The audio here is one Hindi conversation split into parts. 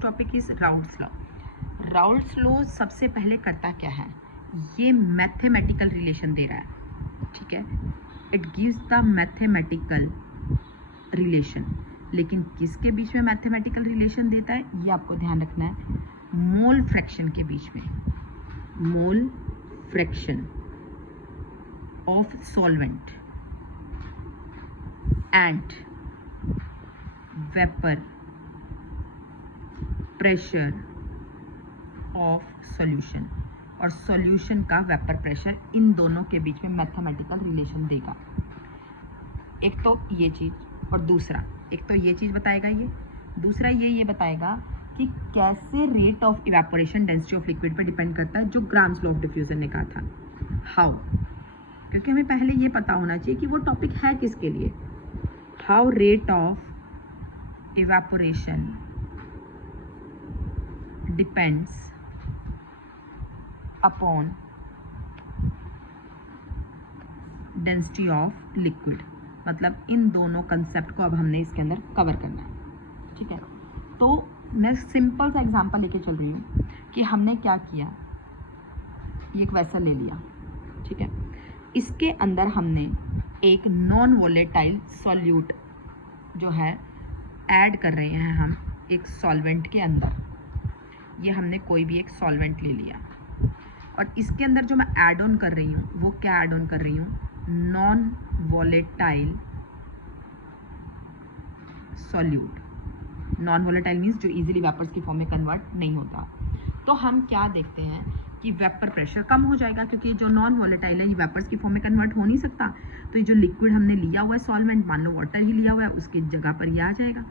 Next topic is Raoult's law. Raoult's law सबसे पहले करता क्या है, ये मैथमेटिकल रिलेशन दे रहा है, ठीक है, it gives the mathematical relation. लेकिन किसके बीच में मैथमेटिकल रिलेशन देता है, ये आपको ध्यान रखना है, मोल फ्रैक्शन के बीच में, मोल fraction of solvent and vapour pressure of solution, और सॉल्यूशन का वेपर प्रेशर, इन दोनों के बीच में मैथमेटिकल रिलेशन देगा। एक तो ये चीज़ और दूसरा, एक तो ये चीज़ बताएगा ये, दूसरा ये बताएगा कि कैसे rate of evaporation density of liquid पे डिपेंड करता है, जो ग्राम्स लॉ ऑफ डिफ्यूजन ने कहा था। हाउ, क्योंकि हमें पहले ये पता होना चाहिए कि वो टॉपिक है किसके लिए। How rate of evaporation depends upon density of liquid, मतलब इन दोनों कंसेप्ट को अब हमने इसके अंदर कवर करना है, ठीक है। तो मैं सिंपल सा एग्जांपल लेके चल रही हूँ कि हमने क्या किया, ये एक वेसल ले लिया, ठीक है, इसके अंदर हमने एक नॉन वोलेटाइल सॉल्यूट जो है ऐड कर रहे हैं हम एक सॉल्वेंट के अंदर। ये हमने कोई भी एक सॉल्वेंट ले लिया और इसके अंदर जो मैं ऐड ऑन कर रही हूँ वो क्या ऐड ऑन कर रही हूँ, non volatile solute. Non volatile means जो इजीली वेपर्स की फॉर्म में कन्वर्ट नहीं होता। तो हम क्या देखते हैं कि वेपर प्रेशर कम हो जाएगा, क्योंकि जो नॉन वोलेटाइल है ये वेपर्स की फॉर्म में कन्वर्ट हो नहीं सकता। तो ये जो लिक्विड हमने लिया हुआ है सॉल्वेंट, मान लो वाटर ही लिया हुआ है, उसकी जगह पर ये आ जाएगा,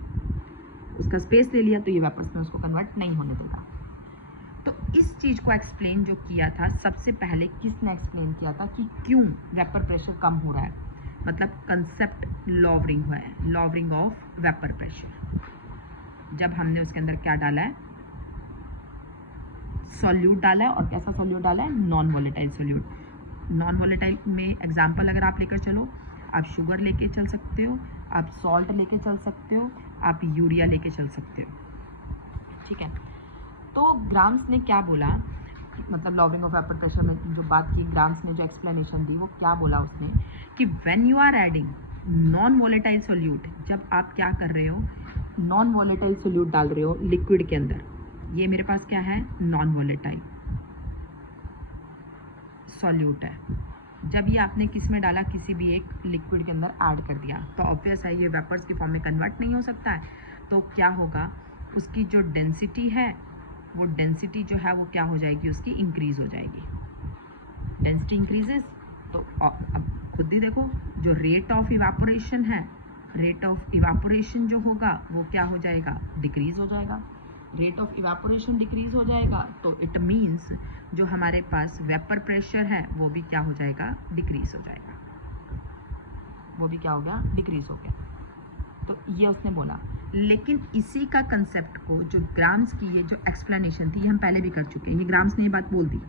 उसका स्पेस ले लिया तो ये वेपर्स में उसको कन्वर्ट नहीं होने देगा। तो इस चीज़ को एक्सप्लेन जो किया था सबसे पहले किसने एक्सप्लेन किया था कि क्यों वेपर प्रेशर कम हो रहा है, मतलब कंसेप्ट लॉवरिंग हुआ है, लॉवरिंग ऑफ वेपर प्रेशर। जब हमने उसके अंदर क्या डाला है, सॉल्यूट डाला है, और कैसा सॉल्यूट डाला है, non volatile solute. Non volatile में एग्जांपल अगर आप लेकर चलो, आप शुगर लेके चल सकते हो, आप सॉल्ट लेके चल सकते हो, आप यूरिया लेके चल सकते हो, ठीक है। तो ग्राम्स ने क्या बोला, मतलब लॉवरिंग ऑफ वेपर प्रेशर में जो बात की, ग्राम्स ने जो एक्सप्लेनेशन दी वो क्या बोला उसने कि when you are adding non volatile solute, जब आप क्या कर रहे हो, नॉन वोलेटाइल सॉल्यूट डाल रहे हो लिक्विड के अंदर, ये मेरे पास क्या है, नॉन वोलेटाइल सॉल्यूट है। जब ये आपने किस में डाला, किसी भी एक लिक्विड के अंदर ऐड कर दिया, तो ऑब्वियस है ये वेपर्स की फॉर्म में कन्वर्ट नहीं हो सकता है। तो क्या होगा, उसकी जो डेंसिटी है वो डेंसिटी जो है वो क्या हो जाएगी, उसकी इंक्रीज हो जाएगी। डेंसिटी इंक्रीजेस तो अब खुद ही देखो, जो रेट ऑफ इवापोरेशन है, रेट ऑफ इवापोरेशन जो होगा वो क्या हो जाएगा, डिक्रीज हो जाएगा। रेट ऑफ इवापोरेशन डिक्रीज हो जाएगा तो इट मीन्स जो हमारे पास वेपर प्रेशर है वो भी क्या हो जाएगा, डिक्रीज हो जाएगा, वो भी क्या हो गया, डिक्रीज हो गया। तो ये उसने बोला। लेकिन इसी का कंसेप्ट को जो ग्राम्स की ये जो एक्सप्लेनेशन थी, हम पहले भी कर चुके हैं, ये ग्राम्स ने ये बात बोल दी,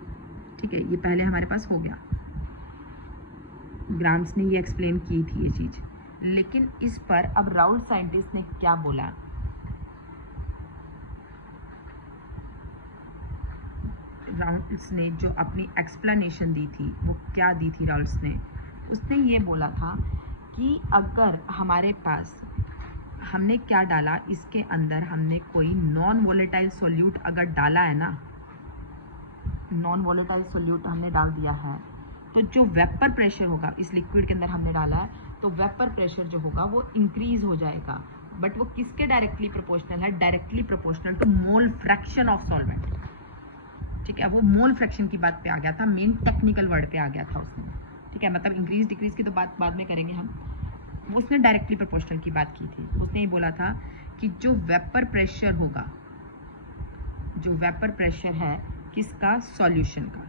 ठीक है, ये पहले हमारे पास हो गया, ग्राम्स ने ये एक्सप्लेन की थी ये चीज़। लेकिन इस पर अब राउल्ट साइंटिस्ट ने क्या बोला, राउल्ट्स ने जो अपनी एक्सप्लेनेशन दी थी वो क्या दी थी राउल्ट्स ने, उसने ये बोला था कि अगर हमारे पास हमने क्या डाला, इसके अंदर हमने कोई नॉन वोलेटाइल सॉल्यूट अगर डाला है ना, नॉन वोलेटाइल सॉल्यूट हमने डाल दिया है, तो जो वेपर प्रेशर होगा इस लिक्विड के अंदर हमने डाला है, तो वेपर प्रेशर जो होगा वो इंक्रीज हो जाएगा। बट वो किसके डायरेक्टली प्रोपोर्शनल है, directly proportional to mole fraction of solvent, ठीक है। वो मोल फ्रैक्शन की बात पे आ गया था, मेन टेक्निकल वर्ड पे आ गया था उसने, ठीक है। मतलब इंक्रीज डिक्रीज की तो बात बाद में करेंगे हम, वो उसने डायरेक्टली प्रोपोर्शनल की बात की थी। उसने ये बोला था कि जो वेपर प्रेशर होगा, जो वेपर प्रेशर है किसका, सॉल्यूशन का,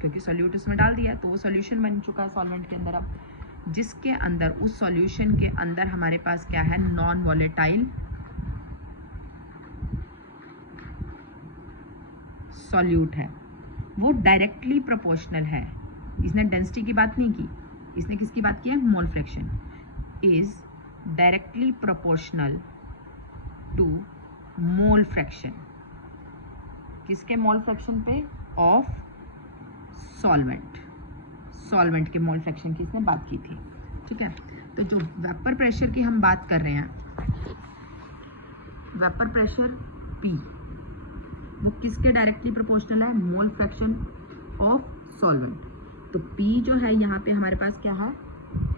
क्योंकि सॉल्यूट उसमें डाल दिया तो वो सॉल्यूशन बन चुका है सॉल्वेंट के अंदर। अब जिसके अंदर, उस सॉल्यूशन के अंदर हमारे पास क्या है, नॉन वोलेटाइल सॉल्यूट है, वो डायरेक्टली प्रोपोर्शनल है। इसने डेंसिटी की बात नहीं की, इसने किसकी बात की है, mole fraction is directly proportional to mole fraction, किसके मोल फ्रैक्शन पे? ऑफ सॉल्वेंट के मोल फ्रैक्शन की इसने बात की थी, ठीक है। तो जो वेपर प्रेशर की हम बात कर रहे हैं, वेपर प्रेशर P, वो किसके डायरेक्टली प्रोपोर्शनल है? Mole fraction of solvent. तो P जो है यहाँ पे हमारे पास क्या है?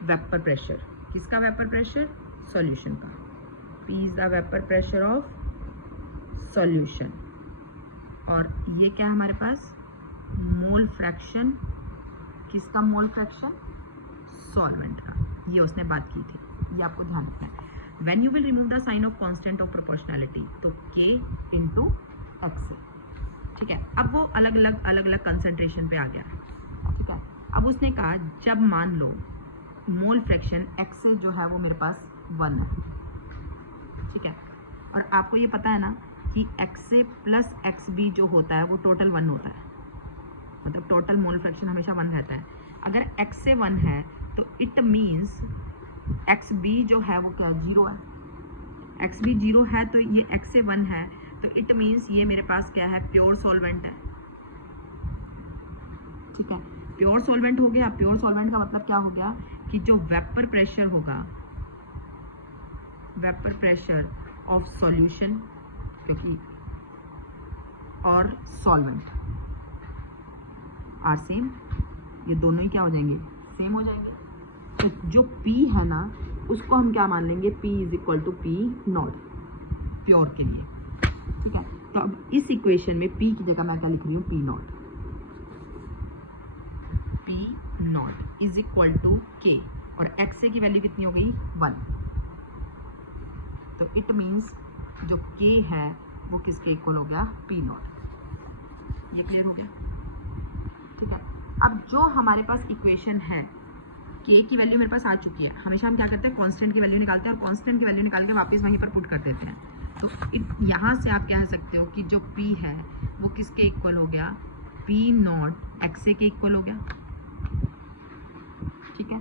Vapour pressure. किसका वेपर प्रेशर? सॉल्यूशन का। P is the vapour pressure of solution. और ये क्या है हमारे पास? Mole fraction. किसका मोल फ्रैक्शन? सॉल्वेंट का। ये उसने बात की थी, ये आपको ध्यान रखना है। When you will remove the sign of constant of proportionality, तो K into XA, ठीक है। अब वो अलग अलग कंसंट्रेशन पे आ गया, ठीक है। अब उसने कहा जब मान लो मोल फ्रैक्शन XA जो है वो मेरे पास 1 है, ठीक है। और आपको ये पता है ना कि XA प्लस XB जो होता है वो टोटल 1 होता है, मतलब टोटल मोल फ्रैक्शन हमेशा 1 रहता है। अगर XA 1 है तो इट मीन्स XB जो है वो क्या? 0 है। XB 0 है तो ये XA 1 है, तो इट मीन्स ये मेरे पास क्या है? प्योर सॉल्वेंट है, ठीक है। प्योर सॉल्वेंट हो गया। प्योर सॉल्वेंट का मतलब क्या हो गया कि जो वेपर प्रेशर होगा, वेपर प्रेशर ऑफ सॉल्यूशन, क्योंकि और सॉल्वेंट आर सेम, ये दोनों ही क्या हो जाएंगे? सेम हो जाएंगे। तो जो P है ना उसको हम क्या मान लेंगे? P is equal to P naught, pure के लिए, ठीक है। तो अब इस इक्वेशन में P की जगह मैं क्या लिख रही हूँ? P naught. P naught is equal to K, और XA की वैल्यू कितनी हो गई? 1। तो इट मीन्स जो K है वो किसके इक्वल हो गया? P not. ये क्लियर हो गया, ठीक है। अब जो हमारे पास इक्वेशन है, K की वैल्यू मेरे पास आ चुकी है। हमेशा हम क्या करते हैं? कांस्टेंट की वैल्यू निकालते हैं और कांस्टेंट की वैल्यू निकाल के वापस वहीं पर पुट कर देते हैं। तो यहाँ से आप कह सकते हो कि जो P है वो किसके इक्वल हो गया? P नॉट XA के इक्वल हो गया, ठीक है।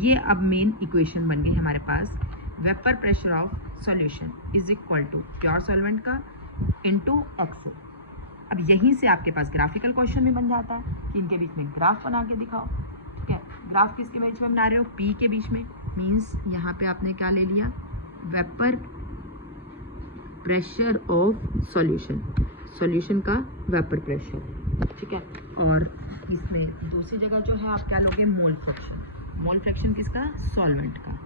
ये अब मेन इक्वेशन बन गई हमारे पास। Vapour pressure of solution is equal to pure solvent का इनटू XA। अब यहीं से आपके पास ग्राफिकल क्वेश्चन भी बन जाता है कि इनके बीच में ग्राफ बना के दिखाओ, ठीक है। ग्राफ किसके बीच में बना रहे हो? P के बीच में। मीन्स यहाँ पे आपने क्या ले लिया? Vapour pressure of solution, solution का वेपर प्रेशर, ठीक है। और इसमें दूसरी जगह जो है आप क्या लोगे? Mole fraction. मोल फ्रैक्शन किसका? सॉल्वेंट का।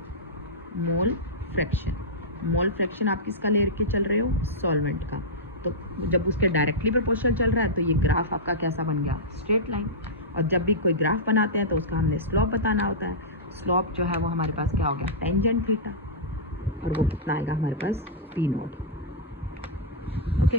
मोल फ्रैक्शन आप किसका लेके चल रहे हो? सॉल्वेंट का। तो जब उसके डायरेक्टली प्रोपोर्शनल चल रहा है तो ये ग्राफ आपका कैसा बन गया? Straight line. और जब भी कोई ग्राफ बनाते हैं तो उसका हमने स्लॉप बताना होता है। स्लॉप जो है वो हमारे पास क्या हो गया? टेंजेंट थीटा, और वो कितना आएगा हमारे पास? P not, okay.